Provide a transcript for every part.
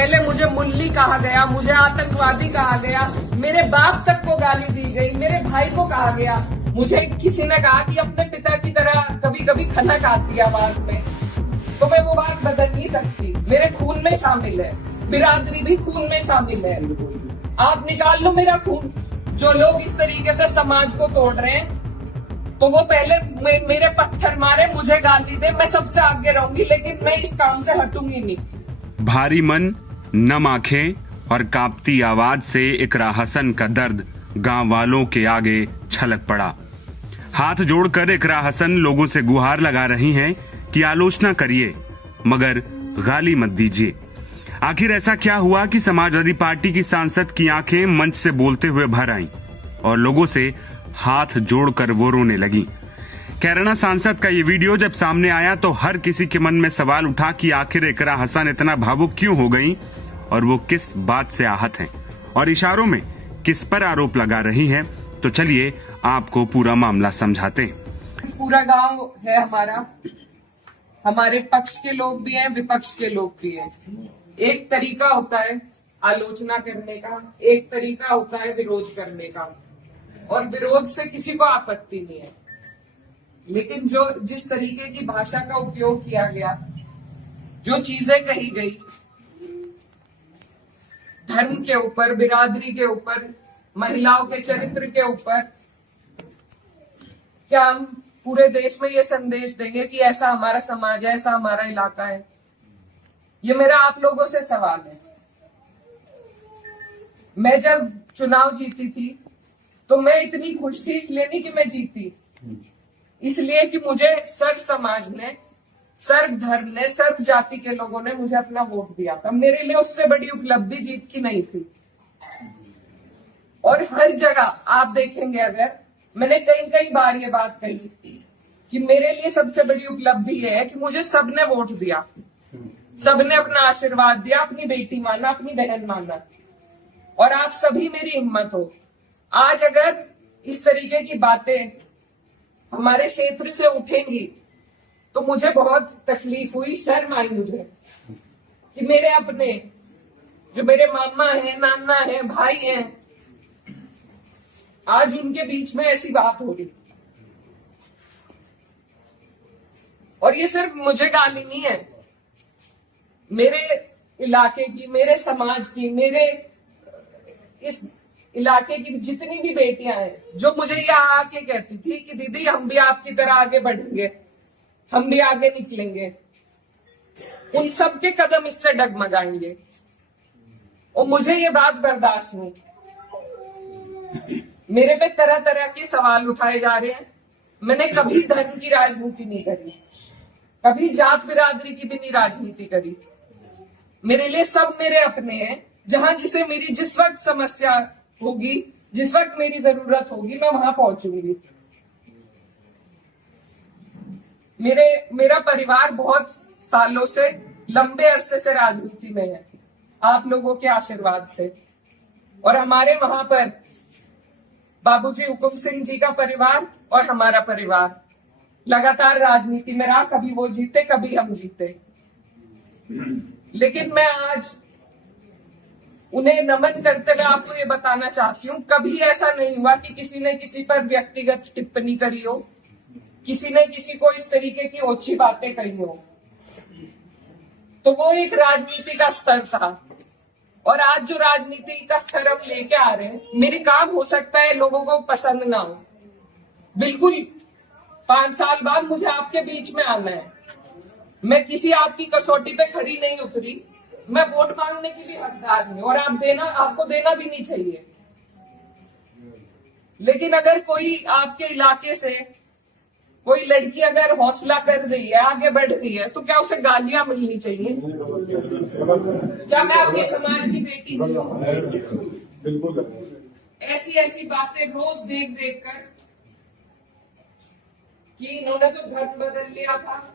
पहले मुझे मुल्ली कहा गया, मुझे आतंकवादी कहा गया, मेरे बाप तक को गाली दी गई, मेरे भाई को कहा गया। मुझे किसी ने कहा कि अपने पिता की तरह कभी कभी खनक आती है आवाज में, तो मैं वो बात बदल नहीं सकती। मेरे खून में शामिल है, बिरादरी भी खून में शामिल है। आप निकाल लो मेरा खून। जो लोग इस तरीके से समाज को तोड़ रहे हैं, तो वो पहले मेरे पत्थर मारे, मुझे गाली दे, मैं सबसे आगे रहूंगी, लेकिन मैं इस काम से हटूंगी नहीं। भारी मन, नम आंखें और कांपती आवाज से इकरा हसन का दर्द गांव वालों के आगे छलक पड़ा। हाथ जोड़कर इकरा हसन लोगों से गुहार लगा रही हैं कि आलोचना करिए, मगर गाली मत दीजिए। आखिर ऐसा क्या हुआ कि समाजवादी पार्टी की सांसद की आंखें मंच से बोलते हुए भर आईं और लोगों से हाथ जोड़कर वो रोने लगी। कैराना सांसद का ये वीडियो जब सामने आया तो हर किसी के मन में सवाल उठा कि आखिर इकरा हसन इतना भावुक क्यों हो गई और वो किस बात से आहत हैं और इशारों में किस पर आरोप लगा रही हैं। तो चलिए आपको पूरा मामला समझाते हैं। पूरा गांव है हमारा, हमारे पक्ष के लोग भी हैं, विपक्ष के लोग भी हैं। एक तरीका होता है आलोचना करने का, एक तरीका होता है विरोध करने का, और विरोध से किसी को आपत्ति नहीं है। लेकिन जिस तरीके की भाषा का उपयोग किया गया, जो चीजें कही गई धर्म के ऊपर, बिरादरी के ऊपर, महिलाओं के चरित्र के ऊपर, क्या हम पूरे देश में ये संदेश देंगे कि ऐसा हमारा समाज है, ऐसा हमारा इलाका है? ये मेरा आप लोगों से सवाल है। मैं जब चुनाव जीती थी तो मैं इतनी खुश थी, इसलिए नहीं कि मैं जीती, इसलिए कि मुझे सर्व समाज ने, सर्व धर्म ने, सर्व जाति के लोगों ने मुझे अपना वोट दिया था। मेरे लिए उससे बड़ी उपलब्धि जीत की नहीं थी। और हर जगह आप देखेंगे, अगर मैंने कई बार ये बात कही कि मेरे लिए सबसे बड़ी उपलब्धि ये है कि मुझे सबने वोट दिया, सबने अपना आशीर्वाद दिया, अपनी बेटी माना, अपनी बहन माना, और आप सभी मेरी हिम्मत हो। आज अगर इस तरीके की बातें हमारे क्षेत्र से उठेंगी तो मुझे बहुत तकलीफ हुई, शर्म आई मुझे कि मेरे अपने, जो मेरे मामा हैं, नाना हैं, भाई हैं, आज उनके बीच में ऐसी बात हो रही। और ये सिर्फ मुझे गाली नहीं है, मेरे इलाके की, मेरे समाज की, मेरे इस इलाके की जितनी भी बेटियां हैं, जो मुझे यहाँ आके कहती थी कि दीदी हम भी आपकी तरह आगे बढ़ेंगे, हम भी आगे निकलेंगे, उन सब के कदम इससे डगमगाएंगे। और मुझे ये बात बर्दाश्त नहीं। मेरे पे तरह तरह के सवाल उठाए जा रहे हैं। मैंने कभी धर्म की राजनीति नहीं करी, कभी जात बिरादरी की भी नहीं राजनीति करी। मेरे लिए सब मेरे अपने हैं। जहां जिसे मेरी जिस वक्त समस्या होगी, जिस वक्त मेरी जरूरत होगी, मैं वहां पहुंचूंगी। मेरा परिवार बहुत सालों से, लंबे अरसे से राजनीति में है, आप लोगों के आशीर्वाद से। और हमारे वहां पर बाबूजी हुकुम सिंह जी का परिवार और हमारा परिवार लगातार राजनीति में रहा। कभी वो जीते, कभी हम जीते। लेकिन मैं आज उन्हें नमन करते हुए आपको ये बताना चाहती हूँ, कभी ऐसा नहीं हुआ कि किसी ने किसी पर व्यक्तिगत टिप्पणी करी हो, किसी ने किसी को इस तरीके की ओछी बातें कही हो। तो वो एक राजनीति का स्तर था। और आज जो राजनीति का स्तर हम लेके आ रहे हैं, मेरे काम हो सकता है लोगों को पसंद ना हो, बिल्कुल 5 साल बाद मुझे आपके बीच में आना है। मैं किसी आपकी कसौटी पे खरी नहीं उतरी, मैं वोट मांगने की भी हकदार नहीं, और आपको देना भी नहीं चाहिए। लेकिन अगर कोई आपके इलाके से कोई लड़की अगर हौसला कर रही है, आगे बढ़ रही है, तो क्या उसे गालियां मिलनी चाहिए? क्या मैं आपके समाज की बेटी नहीं हूँ? ऐसी बातें रोज देख कर कि इन्होंने तो धर्म बदल लिया था,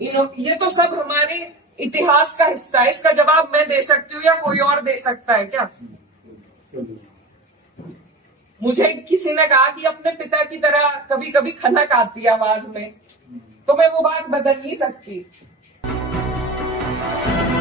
ये तो सब हमारे इतिहास का हिस्सा है। इसका जवाब मैं दे सकती हूँ या कोई और दे सकता है क्या? मुझे किसी ने कहा कि अपने पिता की तरह कभी कभी खनक आती है आवाज में, तो मैं वो बात बदल नहीं सकती। है।